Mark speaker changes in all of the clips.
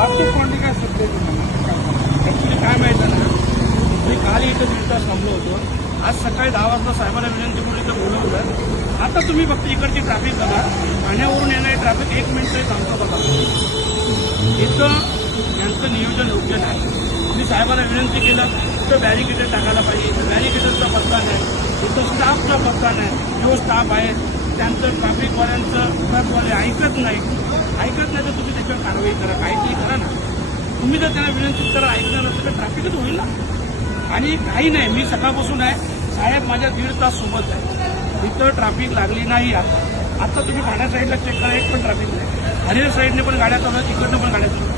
Speaker 1: वाहतूक कोणती काय सत्य ऍक्च्युली काय माहिती ना? मी काल इथं दीड तास थांबलो होतो. आज सकाळी दहा वाजता साहेबांना विनंती करून इथं बोलवलं. आता तुम्ही फक्त इकडची ट्रॅफिक बघा. ठाण्यावरून येणारी ट्रॅफिक एक मिनिट थांबतो बघा. इथं यांचं नियोजन योग्य नाही. मी साहेबांना विनंती केलं इथं बॅरिकेटर टाकायला पाहिजे. इथं बॅरिकेटरचा पत्ता नाही. इथं स्टाफचा पत्ता नाही. जो स्टाफ आहे त्यांचं ट्रॅफिकवाल्यांचं ट्रकवाले ऐकत नाही. ऐकत नाही तर तुम्ही त्याच्यावर कारवाई करा. काहीतरी करा ना. तुम्ही जर त्यांना विनंती करा ऐकणार नसेल तर ट्रॅफिकच होईल ना. आणि काही नाही. मी सकाळपासून आहे. साहेब माझ्या दीड तास सोबत आहे. इथं ट्रॅफिक लागली नाही आता. आता तुम्ही ठाण्या साईडला चेक करा. एक पण ट्रॅफिक नाही. हरिहर साईडने पण गाड्या चालू तिकडनं पण गाड्या चालू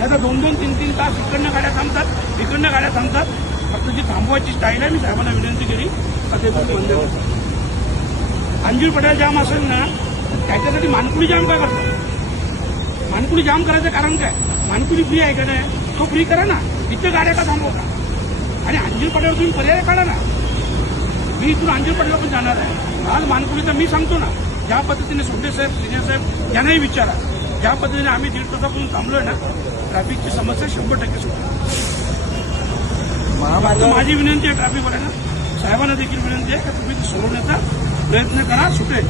Speaker 1: आहेत दोन दोन तीन तीन तास इकडनं गाड्या थांबतात इकडनं गाड्या थांबतात. फक्त जी थांबवायची स्टाईल आहे मी साहेबांना विनंती केली. तर ते पण बंद करतात अंजीर पटेल जाम असेल ना त्याच्यासाठी मानकुडी जाम काय करतात मानकुडी जाम करायचं कारण काय? मानकुडी फ्री आहे का नाही? तो फ्री करा ना. इथं गाड्या का थांबवता? आणि अंजीर पटेल तुम्ही पर्याय काढा ना. मी इथून अंजीर पटेलला पण जाणार आहे. आज मानकुडीचा मी सांगतो ना ज्या पद्धतीने सोंडे साहेब सिनियर साहेब यांनाही विचारा ज्या पद्धतीने आम्ही दीड तासापासून थांबलोय ना ट्रॅफिकची समस्या शंभर टक्के फक्त माझी विनंती आहे ट्रॅफिकवाल्यांना साहेबांना देखील विनंती आहे की तुम्ही सोडवण्याचा प्रयत्न करा सुटेल